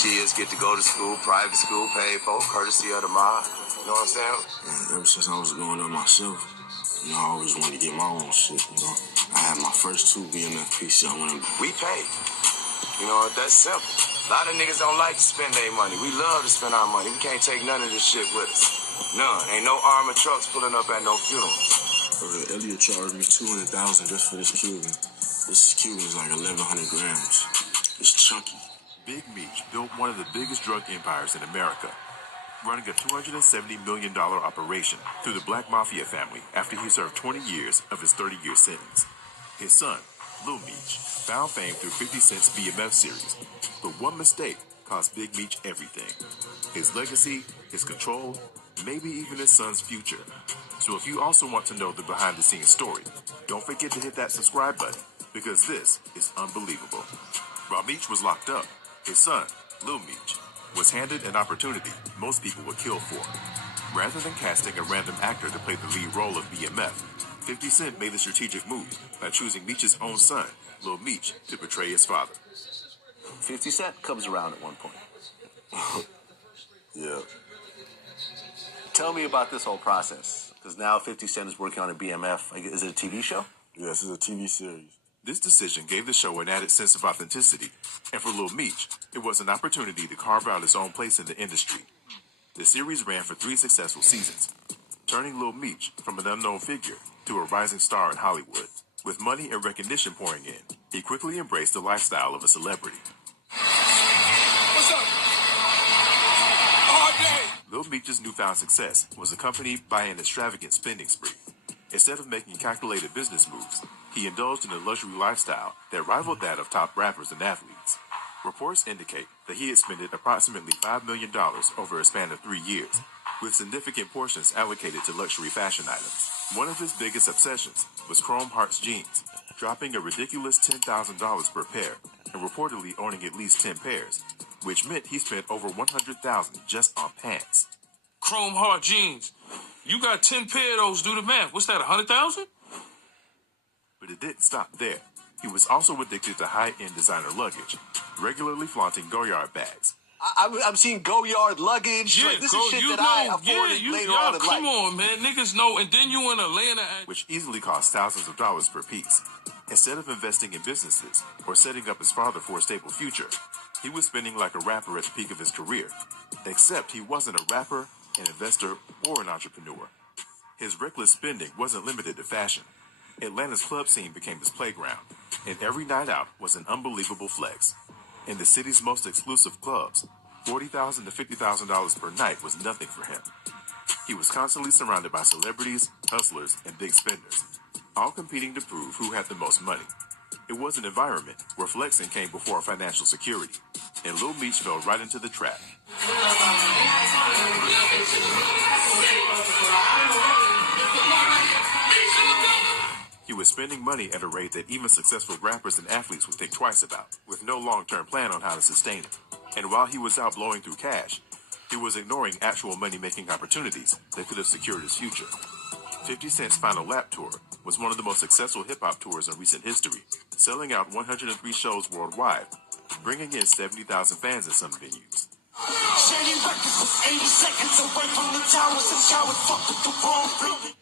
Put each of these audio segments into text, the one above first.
Kids get to go to school, private school, paid for, courtesy of the mob. You know what I'm saying? And ever since I was growing up myself, I always wanted to get my own shit, I had my first 2 BMF pieces. We pay. That's simple. A lot of niggas don't like to spend their money. We love to spend our money. We can't take none of this shit with us. None. Ain't no armored trucks pulling up at no funerals. Elliot charged me $200,000 just for this Cuban. This Cuban is like 1,100 grams. It's chunky. Big Meech built one of the biggest drug empires in America, running a $270 million operation through the Black Mafia family after he served 20 years of his 30-year sentence. His son, Lil Meech, found fame through 50 Cent's BMF series, but one mistake cost Big Meech everything. His legacy, his control, maybe even his son's future. So if you also want to know the behind-the-scenes story, don't forget to hit that subscribe button, because this is unbelievable. While Meech was locked up, his son, Lil Meech, was handed an opportunity most people would kill for. Rather than casting a random actor to play the lead role of BMF, 50 Cent made the strategic move by choosing Meech's own son, Lil Meech, to portray his father. 50 Cent comes around at one point. Yeah. Tell me about this whole process, because now 50 Cent is working on a BMF. Is it a TV show? Yes, it's a TV series. This decision gave the show an added sense of authenticity, and for Lil Meech, it was an opportunity to carve out his own place in the industry. The series ran for 3 successful seasons, turning Lil Meech from an unknown figure to a rising star in Hollywood. With money and recognition pouring in, he quickly embraced the lifestyle of a celebrity. What's up? All day. Lil Meech's newfound success was accompanied by an extravagant spending spree. Instead of making calculated business moves, he indulged in a luxury lifestyle that rivaled that of top rappers and athletes. Reports indicate that he had spent approximately $5 million over a span of 3 years, with significant portions allocated to luxury fashion items. One of his biggest obsessions was Chrome Hearts jeans, dropping a ridiculous $10,000 per pair, and reportedly owning at least 10 pairs, which meant he spent over $100,000 just on pants. Chrome Heart jeans. You got 10 pair of those, do the math. What's that, 100,000? But it didn't stop there. He was also addicted to high-end designer luggage, regularly flaunting Goyard bags. I'm seeing Goyard luggage. Yeah, this is shit that I afforded later on in life. Come on, man. Niggas know. And then you in Atlanta. Which easily cost thousands of dollars per piece. Instead of investing in businesses or setting up his father for a stable future, he was spending like a rapper at the peak of his career. Except he wasn't a rapper, an investor, or an entrepreneur. His reckless spending wasn't limited to fashion. Atlanta's club scene became his playground, and every night out was an unbelievable flex. In the city's most exclusive clubs, $40,000 to $50,000 per night was nothing for him. He was constantly surrounded by celebrities, hustlers, and big spenders, all competing to prove who had the most money. It was an environment where flexing came before financial security, and Lil Meech fell right into the trap. He was spending money at a rate that even successful rappers and athletes would think twice about, with no long-term plan on how to sustain it. And while he was out blowing through cash, he was ignoring actual money-making opportunities that could have secured his future. 50 Cent's Final Lap Tour was one of the most successful hip-hop tours in recent history, selling out 103 shows worldwide, bringing in 70,000 fans in some venues.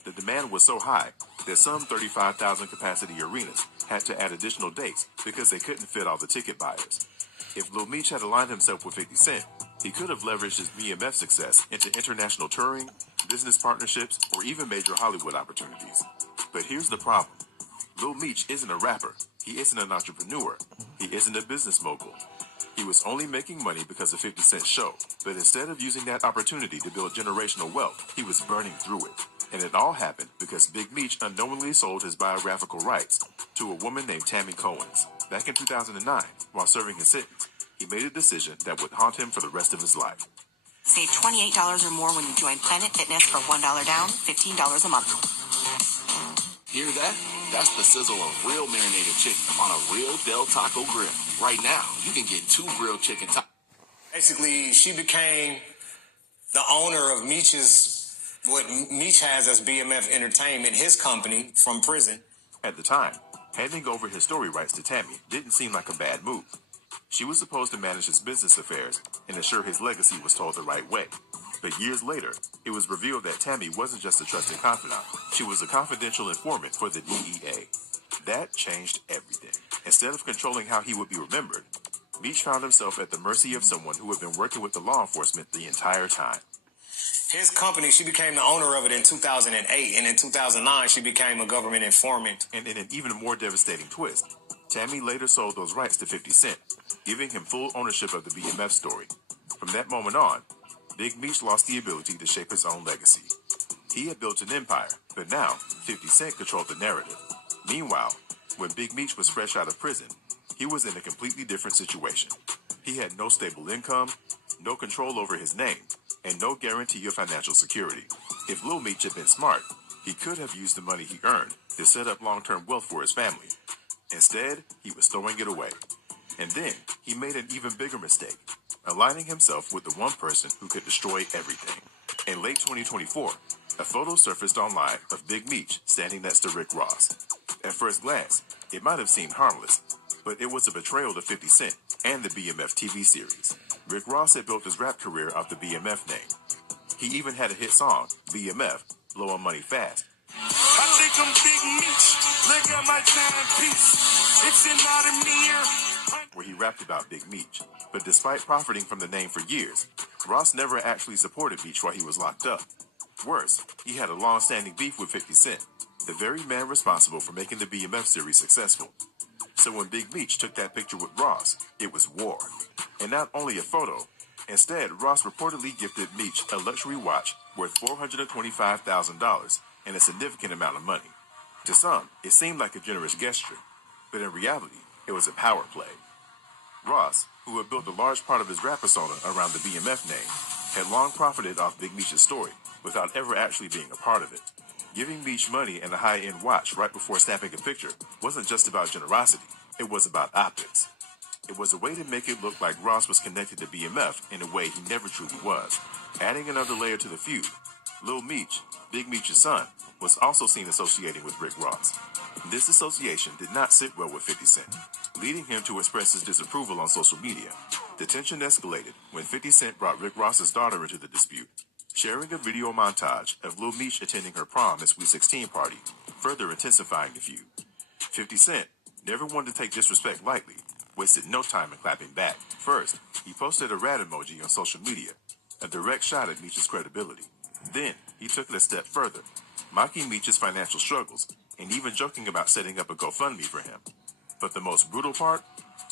The demand was so high that some 35,000 capacity arenas had to add additional dates because they couldn't fit all the ticket buyers. If Lil Meech had aligned himself with 50 Cent, he could have leveraged his BMF success into international touring, business partnerships, or even major Hollywood opportunities. But here's the problem. Lil Meech isn't a rapper. He isn't an entrepreneur. He isn't a business mogul. He was only making money because of 50 Cent's show, but instead of using that opportunity to build generational wealth, he was burning through it. And it all happened because Big Meech unknowingly sold his biographical rights to a woman named Tammy Cohen's. Back in 2009, while serving his sentence, he made a decision that would haunt him for the rest of his life. Save $28 or more when you join Planet Fitness for $1 down, $15 a month. Hear that? That's the sizzle of real marinated chicken on a real Del Taco grill. Right now, you can get 2 grilled chicken tacos. Basically, she became the owner of what Meech has as BMF Entertainment, his company, from prison. At the time, handing over his story rights to Tammy didn't seem like a bad move. She was supposed to manage his business affairs and ensure his legacy was told the right way. But years later, it was revealed that Tammy wasn't just a trusted confidant. She was a confidential informant for the DEA. That changed everything. Instead of controlling how he would be remembered, Meech found himself at the mercy of someone who had been working with the law enforcement the entire time. His company, she became the owner of it in 2008, and in 2009, she became a government informant. And in an even more devastating twist, Tammy later sold those rights to 50 Cent, giving him full ownership of the BMF story. From that moment on, Big Meech lost the ability to shape his own legacy. He had built an empire, but now 50 Cent controlled the narrative. Meanwhile, when Big Meech was fresh out of prison, he was in a completely different situation. He had no stable income, no control over his name, and no guarantee of financial security. If Lil Meech had been smart, he could have used the money he earned to set up long-term wealth for his family. Instead, he was throwing it away. And then, he made an even bigger mistake, aligning himself with the one person who could destroy everything. In late 2024, a photo surfaced online of Big Meech standing next to Rick Ross. At first glance, it might have seemed harmless, but it was a betrayal to 50 Cent and the BMF TV series. Rick Ross had built his rap career off the BMF name. He even had a hit song, BMF, Blowin' Money Fast. I think I'm Big Meech. Look at my timepiece. It's an autumn where he rapped about Big Meech. But despite profiting from the name for years, Ross never actually supported Meech while he was locked up. Worse, he had a long-standing beef with 50 Cent, the very man responsible for making the BMF series successful. So when Big Meech took that picture with Ross, it was war. And not only a photo. Instead, Ross reportedly gifted Meech a luxury watch worth $425,000 and a significant amount of money. To some, it seemed like a generous gesture, but in reality, it was a power play. Ross, who had built a large part of his rap persona around the BMF name, had long profited off Big Meech's story without ever actually being a part of it. Giving Meech money and a high-end watch right before snapping a picture wasn't just about generosity, it was about optics. It was a way to make it look like Ross was connected to BMF in a way he never truly was. Adding another layer to the feud, Lil Meech, Big Meech's son, was also seen associating with Rick Ross. This association did not sit well with 50 Cent, leading him to express his disapproval on social media. The tension escalated when 50 Cent brought Rick Ross's daughter into the dispute, sharing a video montage of Lil Meech attending her prom and Sweet 16 party, further intensifying the feud. 50 Cent never wanted to take disrespect lightly, wasted no time in clapping back. First, he posted a rat emoji on social media, a direct shot at Meech's credibility. Then, he took it a step further, mocking Meech's financial struggles, and even joking about setting up a GoFundMe for him. But the most brutal part?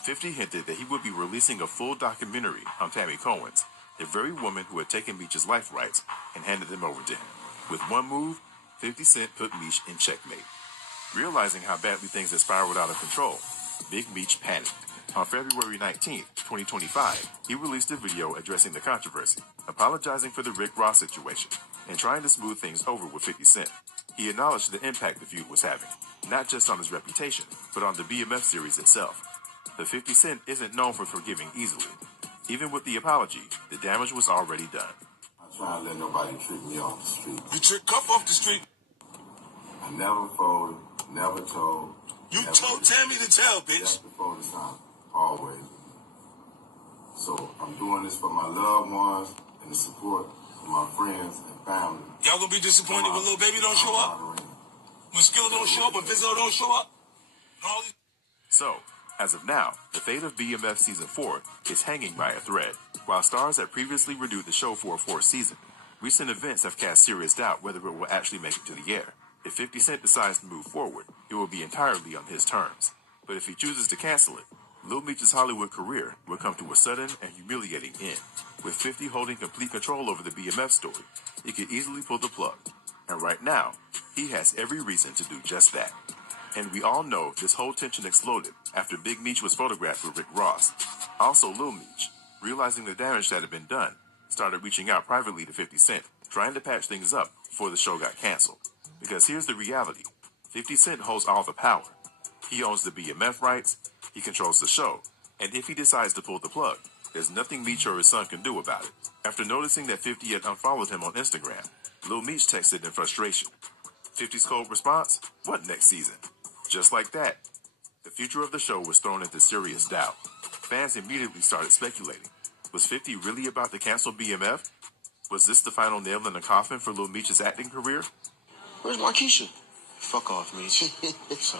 50 hinted that he would be releasing a full documentary on Tammy Cohen's, the very woman who had taken Meech's life rights and handed them over to him. With one move, 50 Cent put Meech in checkmate. Realizing how badly things had spiraled out of control, Big Meech panicked. On February 19, 2025, he released a video addressing the controversy, apologizing for the Rick Ross situation, and trying to smooth things over with 50 Cent. He acknowledged the impact the feud was having, not just on his reputation, but on the BMF series itself. But 50 Cent isn't known for forgiving easily. Even with the apology, the damage was already done. I try and let nobody trick me off the street. You took Cuff off the street. I never folded, never told. You never told Tammy to tell, bitch. That's before the sign, always. So I'm doing this for my loved ones and the support of my friends and family. Y'all gonna be disappointed when little baby don't show up? When Skilla don't show up? When Vizzo don't show up? All these- So, as of now, the fate of BMF Season 4 is hanging by a thread. While stars had previously renewed the show for a fourth season, recent events have cast serious doubt whether it will actually make it to the air. If 50 Cent decides to move forward, it will be entirely on his terms. But if he chooses to cancel it, Lil Meech's Hollywood career will come to a sudden and humiliating end. With 50 holding complete control over the BMF story, he could easily pull the plug. And right now, he has every reason to do just that. And we all know this whole tension exploded after Big Meech was photographed with Rick Ross. Also, Lil Meech, realizing the damage that had been done, started reaching out privately to 50 Cent, trying to patch things up before the show got canceled. Because here's the reality. 50 Cent holds all the power. He owns the BMF rights, he controls the show, and if he decides to pull the plug, there's nothing Meech or his son can do about it. After noticing that 50 had unfollowed him on Instagram, Lil Meech texted in frustration. 50's cold response? What next season? Just like that, the future of the show was thrown into serious doubt. Fans immediately started speculating. Was 50 really about to cancel BMF? Was this the final nail in the coffin for Lil Meech's acting career? Where's Markeisha? Fuck off, Meech. So,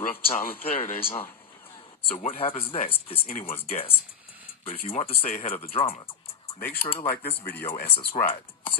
rough time in paradise, huh? So what happens next is anyone's guess. But if you want to stay ahead of the drama, make sure to like this video and subscribe so